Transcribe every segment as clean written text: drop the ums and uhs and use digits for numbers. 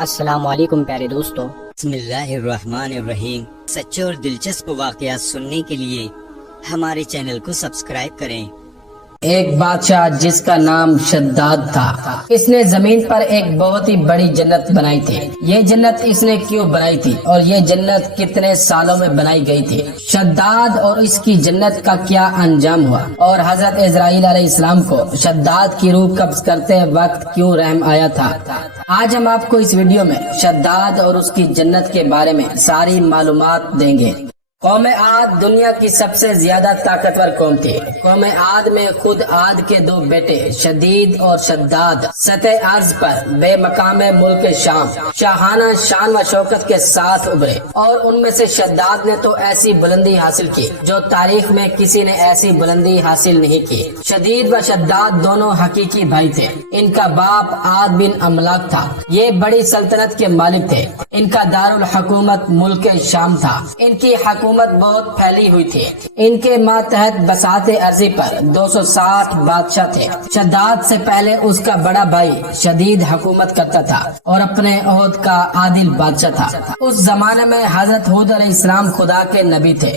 السلام علیکم پیارے دوستو، بسم اللہ الرحمن الرحیم۔ سچے اور دلچسپ واقعات سننے کے لیے ہمارے چینل کو سبسکرائب کریں۔ ایک بادشاہ جس کا نام شداد تھا، اس نے زمین پر ایک بہت ہی بڑی جنت بنائی تھی۔ یہ جنت اس نے کیوں بنائی تھی اور یہ جنت کتنے سالوں میں بنائی گئی تھی؟ شداد اور اس کی جنت کا کیا انجام ہوا؟ اور حضرت اسرائیل علیہ السلام کو شداد کی روح قبض کرتے وقت کیوں رحم آیا تھا؟ آج ہم آپ کو اس ویڈیو میں شداد اور اس کی جنت کے بارے میں ساری معلومات دیں گے۔ قوم عاد دنیا کی سب سے زیادہ طاقتور قوم تھی۔ قوم عاد میں خود عاد کے دو بیٹے شدید اور شداد سطح عرض پر بے مقام ملک شام شاہانہ شان و شوکت کے ساتھ ابھرے، اور ان میں سے شداد نے تو ایسی بلندی حاصل کی جو تاریخ میں کسی نے ایسی بلندی حاصل نہیں کی۔ شدید و شداد دونوں حقیقی بھائی تھے۔ ان کا باپ عاد بن املاک تھا۔ یہ بڑی سلطنت کے مالک تھے۔ ان کا دارالحکومت ملک شام تھا۔ ان کی حکومت بہت پھیلی ہوئی تھی۔ ان کے ماتحت بساط ارضی پر 260 بادشاہ تھے۔ شداد سے پہلے اس کا بڑا بھائی شدید حکومت کرتا تھا اور اپنے عہد کا عادل بادشاہ تھا۔ اس زمانے میں حضرت ہود علیہ السلام خدا کے نبی تھے۔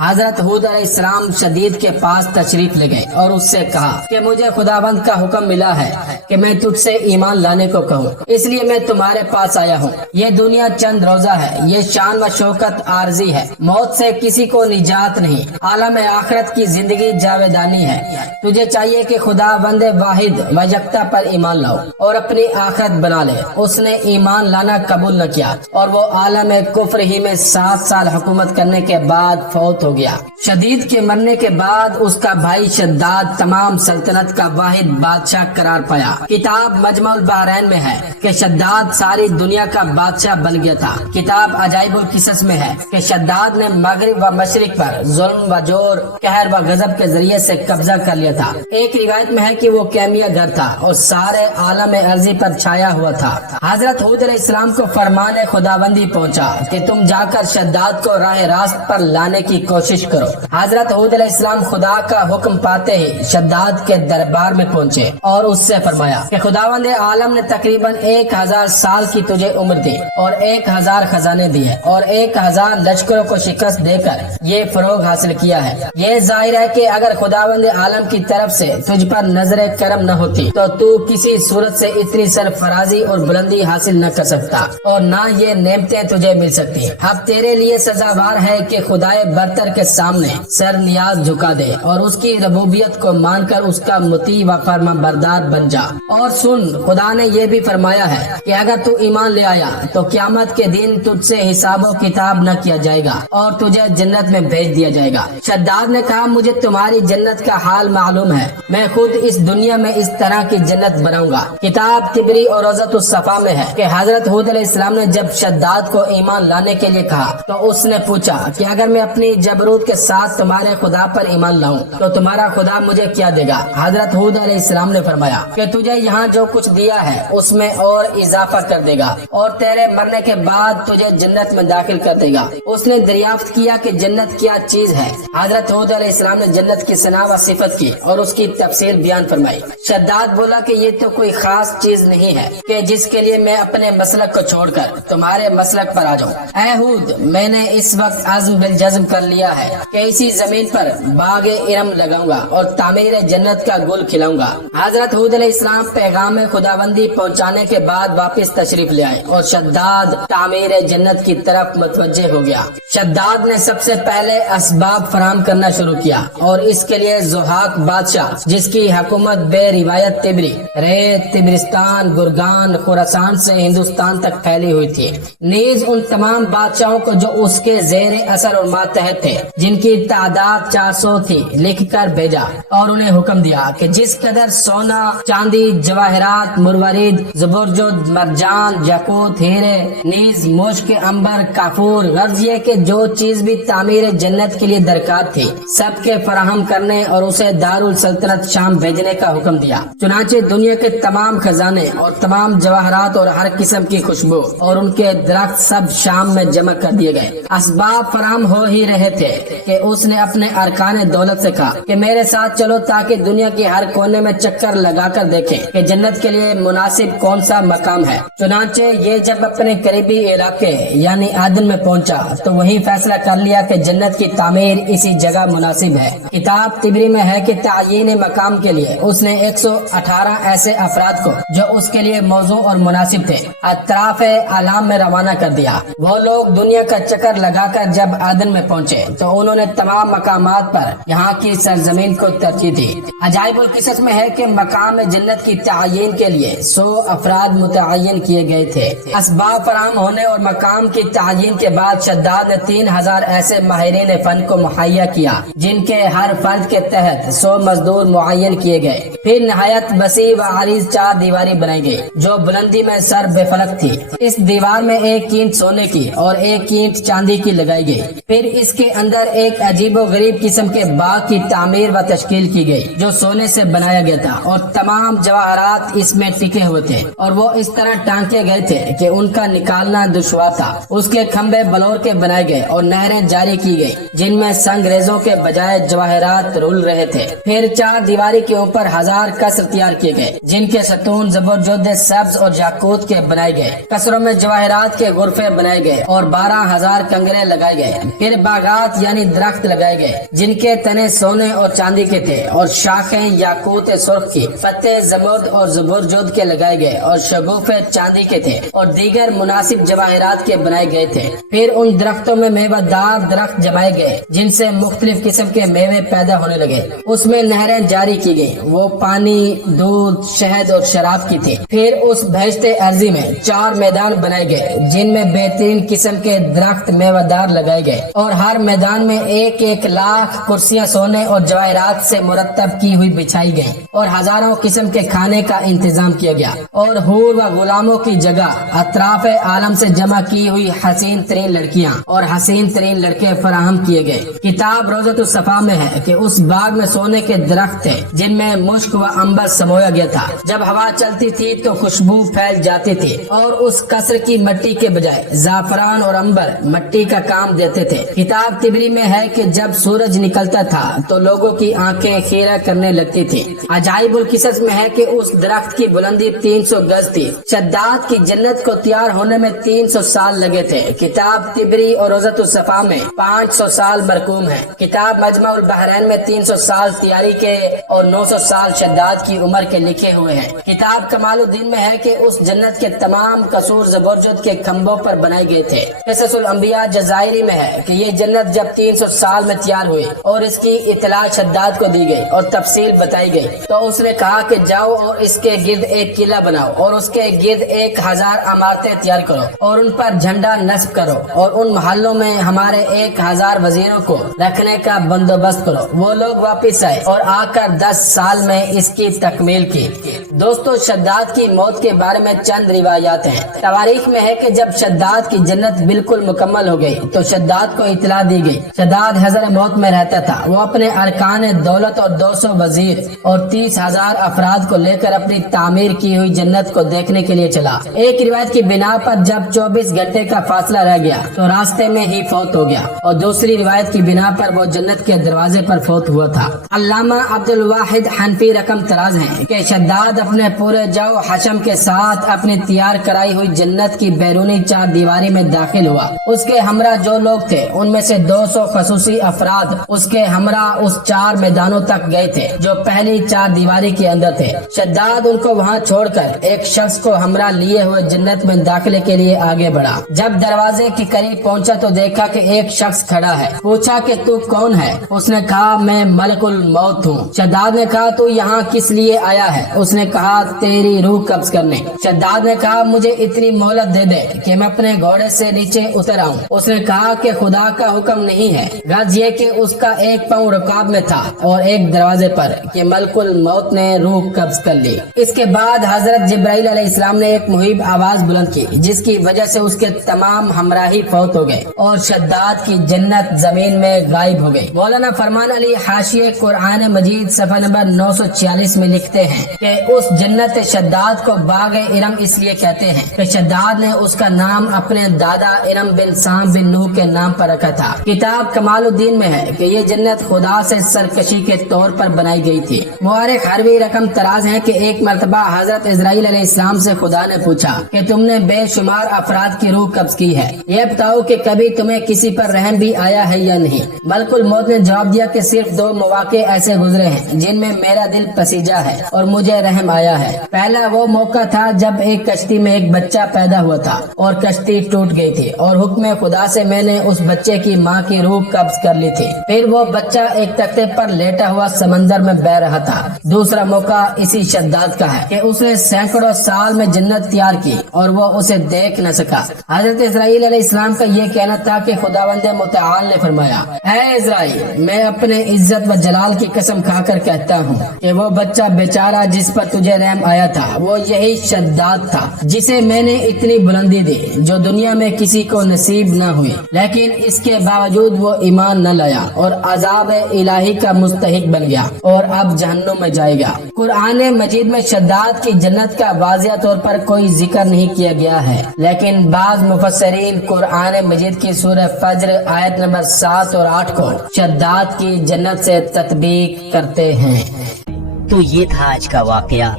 حضرت ہود علیہ السلام شدید کے پاس تشریف لے گئے اور اس سے کہا کہ مجھے خداوند کا حکم ملا ہے کہ میں تجھ سے ایمان لانے کو کہوں، اس لیے میں تمہارے پاس آیا ہوں۔ یہ دنیا چند روزہ ہے، یہ شان و شوکت عارضی ہے، موت سے کسی کو نجات نہیں، عالم آخرت کی زندگی جاویدانی ہے۔ تجھے چاہیے کہ خداوند واحد و یکتا پر ایمان لاؤ اور اپنی آخرت بنا لے۔ اس نے ایمان لانا قبول نہ کیا اور وہ عالم کفر ہی میں 7 سال حکومت کرنے کے بعد فوت ہو گیا۔ شدید کے مرنے کے بعد اس کا بھائی شداد تمام سلطنت کا واحد بادشاہ قرار پایا۔ کتاب مجمع البحرین میں ہے کہ شداد ساری دنیا کا بادشاہ بن گیا تھا۔ کتاب عجائب القصص میں ہے کہ شداد نے مغرب و مشرق پر ظلم و جور، قہر و غضب کے ذریعے سے قبضہ کر لیا تھا۔ ایک روایت میں ہے کہ وہ کیمیا گھر تھا اور سارے عالم ارضی پر چھایا ہوا تھا۔ حضرت ہود علیہ السلام کو فرمان خداوندی پہنچا کہ تم جا کر شداد کو راہ راست پر لانے کی کوشش کرو۔ حضرت ہود علیہ السلام خدا کا حکم پاتے ہی شداد کے دربار میں پہنچے اور اس سے فرمایا کہ خداوند عالم نے تقریباً 1000 سال کی تجھے عمر دی اور 1000 خزانے دیے اور 1000 لشکروں کو شکست دے کر یہ فروغ حاصل کیا ہے۔ یہ ظاہر ہے کہ اگر خداوند عالم کی طرف سے تجھ پر نظر کرم نہ ہوتی تو تو کسی صورت سے اتنی سرفرازی اور بلندی حاصل نہ کر سکتا اور نہ یہ نعمتیں تجھے مل سکتی۔ اب تیرے لیے سزاوار ہے کہ خدائے برتر کے سامنے سر نیاز جھکا دے اور اس کی ربوبیت کو مان کر اس کا مطیع و فرما بردار بن جا۔ اور سن، خدا نے یہ بھی فرمایا ہے کہ اگر تو ایمان لے آیا تو قیامت کے دن تجھ سے حساب و کتاب نہ کیا جائے گا اور تجھے جنت میں بھیج دیا جائے گا۔ شداد نے کہا مجھے تمہاری جنت کا حال معلوم ہے، میں خود اس دنیا میں اس طرح کی جنت بناؤں گا۔ کتاب طبری اور روضۃ الصفا میں ہے کہ حضرت ہود علیہ السلام نے جب شداد کو ایمان لانے کے لیے کہا تو اس نے پوچھا کہ اگر میں اپنی جبروت کے ساتھ تمہارے خدا پر ایمان لاؤں تو تمہارا خدا مجھے کیا دے گا؟ حضرت ہود علیہ السلام نے فرمایا کہ تجھے یہاں جو کچھ دیا ہے اس میں اور اضافہ کر دے گا اور تیرے مرنے کے بعد تجھے جنت میں داخل کر دے گا۔ اس نے دریافت کیا کہ جنت کیا چیز ہے۔ حضرت ہود علیہ السلام نے جنت کی ثنا و صفت کی اور اس کی تفصیل بیان فرمائی۔ شداد بولا کہ یہ تو کوئی خاص چیز نہیں ہے کہ جس کے لیے میں اپنے مسلک کو چھوڑ کر تمہارے مسلک پر آ جاؤں۔ اے ہود، میں نے اس وقت عزم بالجزم کر لیا ہے کہ اسی زمین پر باغ ارم لگاؤں گا اور تعمیر جنت کا گل کھلاؤں گا۔ حضرت ہود علیہ السلام پیغام خداوندی پہنچانے کے بعد واپس تشریف لے آئے اور شداد تعمیر جنت کی طرف متوجہ ہو گیا۔ شداد نے سب سے پہلے اسباب فراہم کرنا شروع کیا اور اس کے لیے زحاق بادشاہ، جس کی حکومت بے روایت تبری، ریت، تبرستان، گرگان، خراسان سے ہندوستان تک پھیلی ہوئی تھی، نیز ان تمام بادشاہوں کو جو اس کے زیر اثر اور ماتحت تھے جن کی تعداد 400 تھی لکھ کر بھیجا اور انہیں حکم دیا کہ جس قدر سونا، چاندی، جواہرات، مروارید، زبرجد، مرجان، یاقوت، ہیرے، نیز مشک، عنبر، کافور، غرض یہ کہ جو چیز بھی تعمیر جنت کے لیے درکار تھی سب کے فراہم کرنے اور اسے دارالسلطنت شام بھیجنے کا حکم دیا۔ چنانچہ دنیا کے تمام خزانے اور تمام جواہرات اور ہر قسم کی خوشبو اور ان کے درخت سب شام میں جمع کر دیے گئے۔ اسباب فراہم ہو ہی رہے تھے کہ उसने अपने अरकान दौलत से कहा कि मेरे साथ चलो ताकि दुनिया के हर कोने में चक्कर लगाकर देखें कि जन्नत के लिए मुनासिब कौन सा मकाम है। चुनांचे ये जब अपने करीबी इलाके यानी आदन में पहुंचा तो वहीं फैसला कर लिया कि जन्नत की तामीर इसी जगह मुनासिब है। किताब तिबरी में है कि तायीन मकाम के लिए उसने 118 ऐसे अफराद को जो उसके लिए मौजू और मुनासिब थे अतराफ आलाम में रवाना कर दिया। वो लोग दुनिया का चक्कर लगाकर जब आदन में पहुंचे तो उन्होंने तमाम मकामात पर यहाँ की सरजमीन को तरजीह दी। अजाइबुल किस्स में है कि मकाम जन्नत की तायीन के लिए 100 अफराद मुतय्यन किए गए थे। असबाब फराहम होने और मकाम की तायीन के बाद शद्दाद ने 3000 ऐसे माहिरीन फन को मुहैया किया जिनके हर फर्द के तहत 100 मजदूर मुअय्यन किए गए। फिर नहायत वसी व अरीज 4 दीवारी बनाई गई जो बुलंदी में सर बेफलक थी। इस दीवार में एक ईंट सोने की और एक ईंट चांदी की लगाई गई। फिर इसके अंदर एक अजीबो गरीब किस्म के बाग की तामीर व तश्कील की गई जो सोने से बनाया गया था और तमाम जवाहरात इसमें टिके हुए थे और वो इस तरह टांके गए थे कि उनका निकालना दुश्वार था। उसके खम्बे बलौर के बनाए गए और नहरें जारी की गई जिनमें संगरेजों के बजाय जवाहरात रुल रहे थे। फिर 4 दीवारी के ऊपर 1000 कसर तैयार किए गए जिनके सतून जबरजोदे सब्ज और याकूत के बनाए गए। कसरों में जवाहरात के गुरफे बनाए गए और 12,000 कंगरे लगाए गए। फिर बागात यानी दरख्त लगाए गए जिनके तने सोने और चांदी के थे और शाखें याकूत सुर्ख की, पत्ते जमुर्द और जबरजोद के लगाए गए और शगुफे चांदी के थे और दीगर मुनासिब जवाहरात के बनाए गए थे। फिर उन दरख्तों में मेवादार दरख्त जमाए गए जिनसे मुख्तलिफ किस्म के मेवे पैदा होने लगे। उसमें नहरें जारी की गई, वो पानी, दूध, शहद और शराब की थी। फिर उस बहिश्ते अर्जी में 4 मैदान बनाए गए जिनमें बेहतरीन किस्म के दरख्त मेवादार लगाए गए और हर मैदान में 1-1 लाख कुर्सियां सोने और जवाहरात से मुरत्तब की हुई बिछाई गई और हजारों किस्म के खाने का इंतजाम किया गया और हूर व गुलामों की जगह अतराफ आलम से जमा की हुई हसीन तरीन लड़कियां और हसीन तरीन लड़के फराहम किए गए। किताब रोज़तुल सफा में है कि उस बाग में सोने के दरख्त थे जिनमें मुश्क व अंबर समोया गया था। जब हवा चलती थी तो खुशबू फैल जाती थी और उस कसर की मिट्टी के बजाय जाफरान और अंबर मिट्टी का काम देते थे। किताब तिबरी में है कि जब सूरज निकलता था तो लोगों की आंखें खीरा करने लगती थी। अजाइबुल किस्स में है कि उस दरख्त की बुलंदी 300 गज थी। शद्दाद की जन्नत को तैयार होने में 300 साल लगे थे। किताब तिबरी और रोज़तुल सफा में 500 साल मरकूम है। किताब मजमा उल बहरैन में 300 साल तैयारी के और 900 साल शद्दाद की उम्र के लिखे हुए हैं। किताब कमालुद्दीन में है कि उस जन्नत के तमाम कसूर जबरजद के खम्बों पर बनाए गए थे। क़िससुल अंबिया जज़ायरी में है कि ये जन्नत जब 300 साल में तैयार हुई और इसकी इतला शद्दाद को दी गई और तफसील बताई गई तो उसने कहा कि जाओ और इसके गिर्द एक किला बनाओ और उसके गिर्द 1000 इमारतें तैयार करो और उन पर झंडा नस्ब करो और उन महलों में हमारे 1000 वजीरों को रखने का बंदोबस्त करो। वो लोग वापिस आए और आकर 10 साल में इसकी तकमील की। दोस्तों, शद्दाद की मौत के बारे में चंद रिवायात हैं। तवारीख में है कि जब शद्दाद की जन्नत बिल्कुल मुकम्मल हो गई तो शद्दाद को इतला दी गई। शद्दाद हज़र मौत में रहता था। वो अपने अरकान दौलत और 200 वजीर और 30,000 अफराद को लेकर अपनी तामीर की हुई जन्नत को देखने के लिए चला। एक रिवायत की बिना पर जब 24 घंटे का फासला रह गया तो रास्ते में ही फौत हो गया और दूसरी रिवायत की बिना पर वो जन्नत के दरवाजे पर फौत हुआ था। अल्लामा अब्दुल वाहिद हनफी रकम तराज है कि शद्दाद अपने पूरे जाओ हशम के साथ अपनी तैयार कराई हुई जन्नत की बैरूनी 4 दीवारी में दाखिल हुआ। उसके हमरा जो लोग थे उनमें से 200 खसूसी अफराद उसके हमरा उस 4 मैदानों तक गए थे जो पहली 4 दीवारी के अंदर थे। शद्दाद उनको वहाँ छोड़कर एक शख्स को हमरा लिए हुए जन्नत में दाखिले के लिए आगे बढ़ा। जब दरवाजे के करीब पहुँचा तो देखा कि एक शख्स खड़ा है। पूछा कि तू कौन है? उसने कहा मैं मलकुल मौत हूँ। शद्दाद ने कहा तू यहाँ किस लिए आया है? उसने कहा तेरी रूह कब्ज करने। शद्दाद ने कहा मुझे इतनी मोहलत दे दे कि मैं अपने घोड़े से नीचे उतर आऊँ। उसने कहा कि खुदा का हुक्म नहीं है। गर्ज ये कि उसका एक पाँव रुकाब में था और एक दरवाजे पर कि मलकुल मौत ने रूह कब्ज कर ली। इसके बाद हजरत जिब्राइल अलैहिस्सलाम ने एक मुहिब आवाज बुलंद की जिसकी वजह से उसके तमाम हमराही फौत हो गए और शद्दाद की जन्नत जमीन में गायब हो गई। मौलाना फरमान अली हाशिए कुरान मजीद सफा नंबर 946 में लिखते हैं कि उस जन्नत शद्दाद को बाग इरम इसलिए कहते हैं कि शद्दाद ने उसका नाम अपने दादा इरम बिन साम बिन नूह के नाम पर रखा था। किताब कमालुद्दीन में है कि ये जन्नत खुदा से सरकशी के तौर पर बनाई गई थी। मुआरिख हरवी रकम तराज है कि एक मरतबा हजरत इजराइल अलैहिस्सलाम से खुदा ने पूछा कि तुमने बेशुमार अफराद की रूह कब्ज की है, ये बताओ कि कभी तुम्हें किसी पर रहम भी आया है या नहीं। मलकुल मौत ने जवाब दिया कि सिर्फ 2 मौके ऐसे गुजरे हैं जिनमें मेरा दिल पसीजा है और मुझे रहम आया है। पहला वो मौका था जब एक कश्ती में एक बच्चा पैदा हुआ था और कश्ती टूट गई थी और हुक्म खुदा से मैंने उस बच्चे की माँ की रूह कब्ज कर ली थी। फिर वो बच्चा एक तख्ते पर लेटा हुआ समंदर में बह रहा था। दूसरा मौका इसी शद्दाद का है कि उसने सैकड़ों साल में जन्नत तैयार की और वो उसे देख न सका। हजरत इस्राइल अलैहिस्सलाम का ये कहना था कि खुदावंद मुतआल ने फरमाया, ऐ इस्राइल, मैं अपने इज्जत व जलाल की कसम खाकर कहता हूँ कि वो बच्चा बेचारा जिस पर तुझे रहम आया था वो यही शद्दाद था जिसे मैंने इतनी बुलंदी दी जो दुनिया में किसी को नसीब न हुई, लेकिन इसके बावजूद वो ईमान न लाया और अजाब इलाही का मुस्तहिक बन गया और अब जहन्नुम में जाएगा। कुरान मजीद में शद्दाद की जन्नत का वाज़िह तौर पर कोई जिक्र नहीं किया गया है, लेकिन बाज मुफस्सिरीन कुरान मजीद की सूरह फज्र आयत नंबर 7 और 8 को शद्दाद की जन्नत से तत्बीक करते हैं। तो ये था आज का वाकया।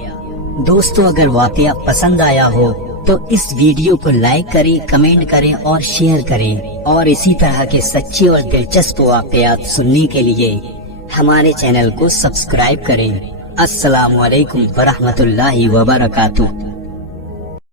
दोस्तों, अगर वाकया पसंद आया हो तो इस वीडियो को लाइक करें, कमेंट करें और शेयर करें, और इसी तरह के सच्चे और दिलचस्प वाकयात सुनने के लिए हमारे चैनल को सब्सक्राइब करें। अस्सलामु अलैकुम वरहमतुल्लाहि वबरकातुहू।